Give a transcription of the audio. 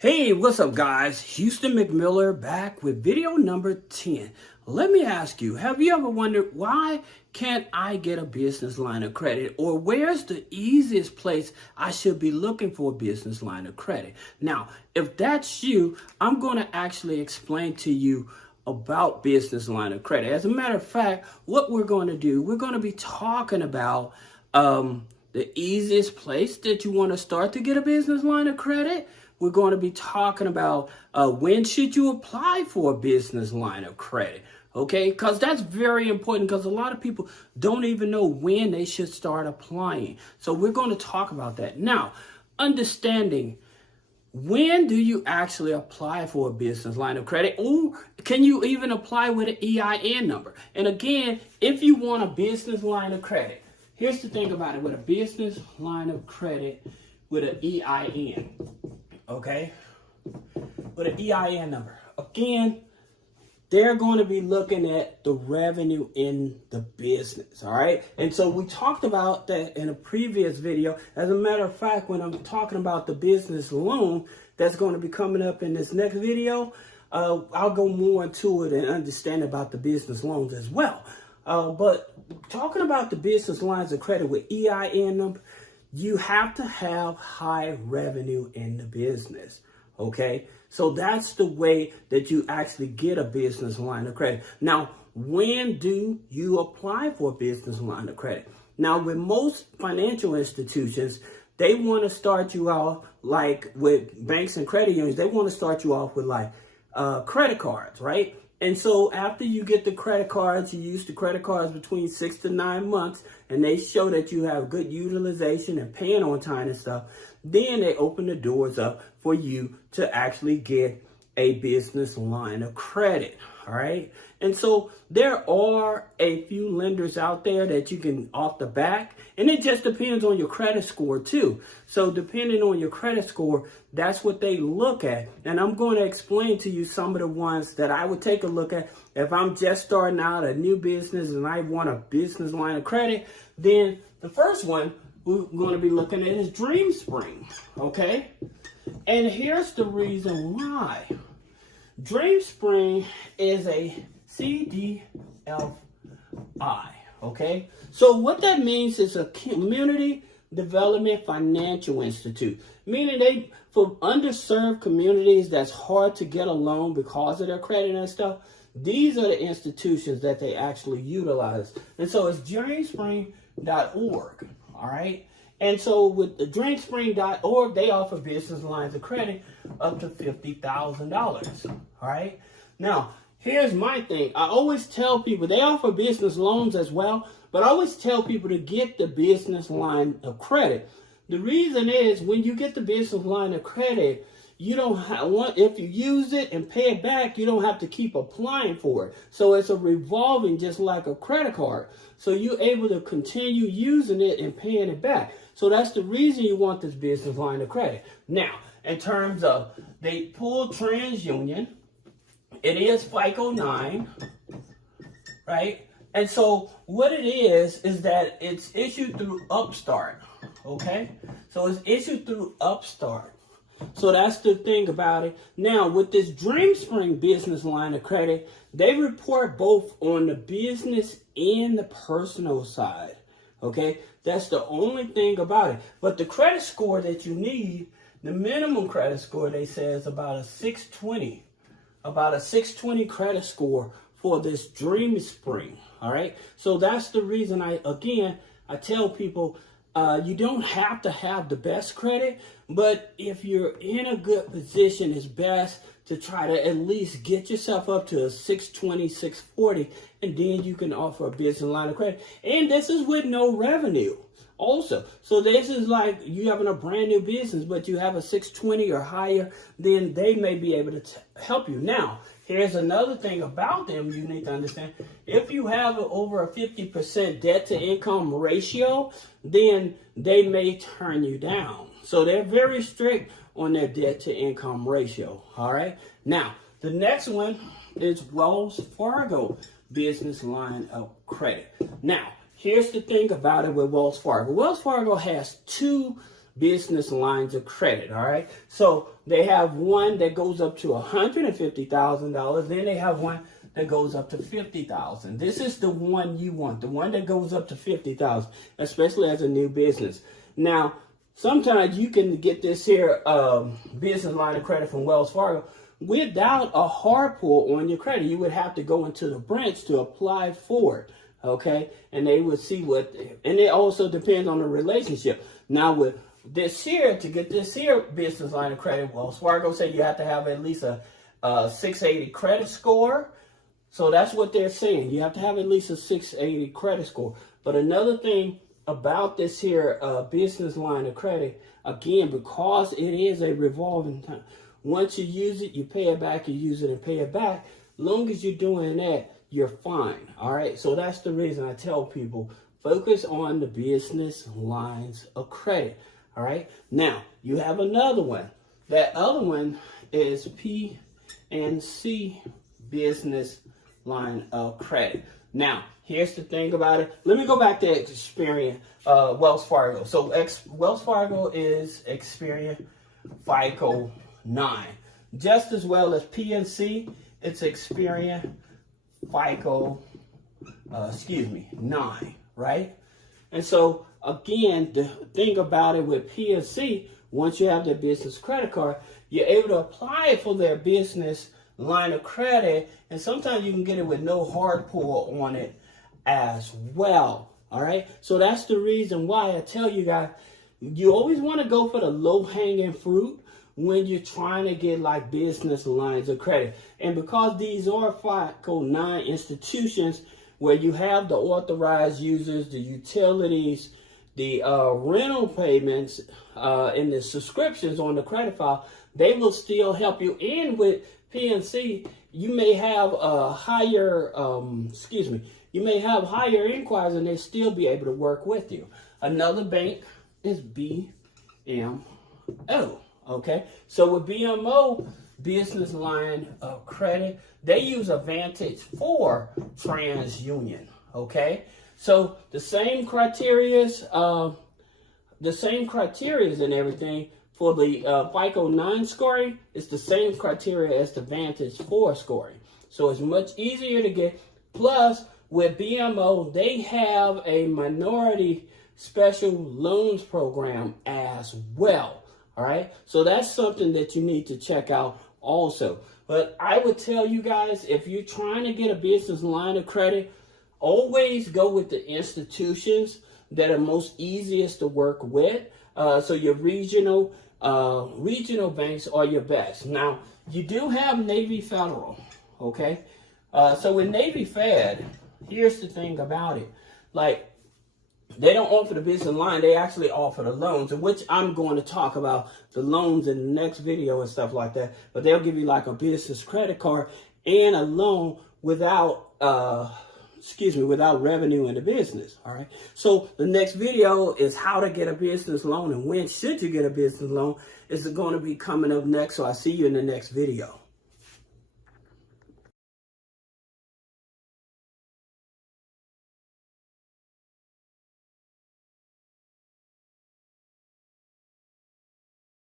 Hey, what's up guys? Houston McMiller back with video number 10. Let me ask you, have you ever wondered why can't I get a business line of credit, or where's the easiest place I should be looking for a business line of credit? Now, if that's you, I'm going to actually explain to you about business line of credit. As a matter of fact, what we're going to do, we're going to be talking about the easiest place that you want to start to get a business line of credit. We're going to be talking about when should you apply for a business line of credit, okay? Because that's very important, because a lot of people don't even know when they should start applying. So we're going to talk about that. Now, understanding when do you actually apply for a business line of credit, or can you even apply with an EIN number? And again, if you want a business line of credit, here's the thing about it. With a business line of credit with an EIN, okay, with an EIN number, again, they're going to be looking at the revenue in the business, all right? And so we talked about that in a previous video. As a matter of fact, when I'm talking about the business loan that's going to be coming up in this next video, I'll go more into it and understand about the business loans as well. But talking about the business lines of credit with EIN number, you have to have high revenue in the business, okay? So that's the way that you actually get a business line of credit. Now, when do you apply for a business line of credit? Now, with most financial institutions, they want to start you off, like with banks and credit unions, they want to start you off with like credit cards, right? And so after you get the credit cards, you use the credit cards between 6 to 9 months, and they show that you have good utilization and paying on time and stuff, then they open the doors up for you to actually get a business line of credit, all right? And so there are a few lenders out there that you can off the back, and it just depends on your credit score too. So depending on your credit score, that's what they look at. And I'm going to explain to you some of the ones that I would take a look at. If I'm just starting out a new business and I want a business line of credit, then the first one we're going to be looking at is DreamSpring, okay? And here's the reason why. DreamSpring is a CDFI, okay? So what that means is a community development financial institute, meaning they, for underserved communities that's hard to get a loan because of their credit and stuff, these are the institutions that they actually utilize. And so it's dreamspring.org, all right? And so with the dreamspring.org, they offer business lines of credit up to $50,000, all right? Now, here's my thing. I always tell people, they offer business loans as well, but I always tell people to get the business line of credit. The reason is when you get the business line of credit, you don't have one, if you use it and pay it back, you don't have to keep applying for it. So it's a revolving, just like a credit card. So you're able to continue using it and paying it back. So that's the reason you want this business line of credit. Now, in terms of, they pull TransUnion, it is FICO 9, right? And so what it is that it's issued through Upstart, okay? So it's issued through Upstart. So that's the thing about it. Now, with this DreamSpring business line of credit, they report both on the business and the personal side, okay? That's the only thing about it. But the credit score that you need, the minimum credit score, they say, is about a 620. About a 620 credit score for this DreamSpring, all right? So that's the reason I tell people, you don't have to have the best credit, but if you're in a good position, it's best to try to at least get yourself up to a 620, 640, and then you can offer a business line of credit. And this is with no revenue also. So this is like you having a brand new business, but you have a 620 or higher, then they may be able to help you. Now, here's another thing about them you need to understand. If you have over a 50% debt to income ratio, then they may turn you down. So they're very strict on their debt to income ratio, all right? Now, the next one is Wells Fargo business line of credit. Now, here's the thing about it with Wells Fargo. Wells Fargo has two business lines of credit, all right? So they have one that goes up to $150,000. Then they have one that goes up to $50,000. This is the one you want, the one that goes up to $50,000, especially as a new business. Now, sometimes you can get this here business line of credit from Wells Fargo without a hard pull on your credit. You would have to go into the branch to apply for it, okay? And they would see what, and it also depends on the relationship. Now, with this here, to get this here business line of credit, Wells Fargo said you have to have at least a 680 credit score. So that's what they're saying. You have to have at least a 680 credit score. But another thing about this here business line of credit, again, because it is a revolving time, once you use it, you pay it back, you use it and pay it back. Long as you're doing that, you're fine. All right. So that's the reason I tell people, focus on the business lines of credit. All right. Now, you have another one. That other one is PNC business line of credit. Now, here's the thing about it. Let me go back to Experian, Wells Fargo. So Wells Fargo is Experian FICO 9. Just as well as PNC, it's Experian FICO, 9, right? And so, again, the thing about it with PNC, once you have their business credit card, you're able to apply it for their business line of credit, and sometimes you can get it with no hard pull on it as well. All right, so that's the reason why I tell you guys, you always want to go for the low-hanging fruit when you're trying to get like business lines of credit. And because these are FICO 9 institutions where you have the authorized users, the utilities, the rental payments, and the subscriptions on the credit file, they will still help you. And with PNC, you may have a higher, you may have higher inquiries and they still be able to work with you. Another bank is BMO, okay? So with BMO, business line of credit, they use Advantage for TransUnion, okay? So the same criterias and everything for the FICO 9 scoring, it's the same criteria as the Vantage 4 scoring. So it's much easier to get. Plus, with BMO, they have a minority special loans program as well. All right. So that's something that you need to check out also. But I would tell you guys, if you're trying to get a business line of credit, always go with the institutions that are most easiest to work with. So your regional banks are your best. Now, you do have Navy Federal, okay? So with Navy Fed, here's the thing about it. Like, they don't offer the business line, they actually offer the loans, in which I'm going to talk about the loans in the next video and stuff like that. But they'll give you like a business credit card and a loan without without revenue in the business. All right. So the next video is how to get a business loan and when should you get a business loan. Is going to be coming up next. So I'll see you in the next video.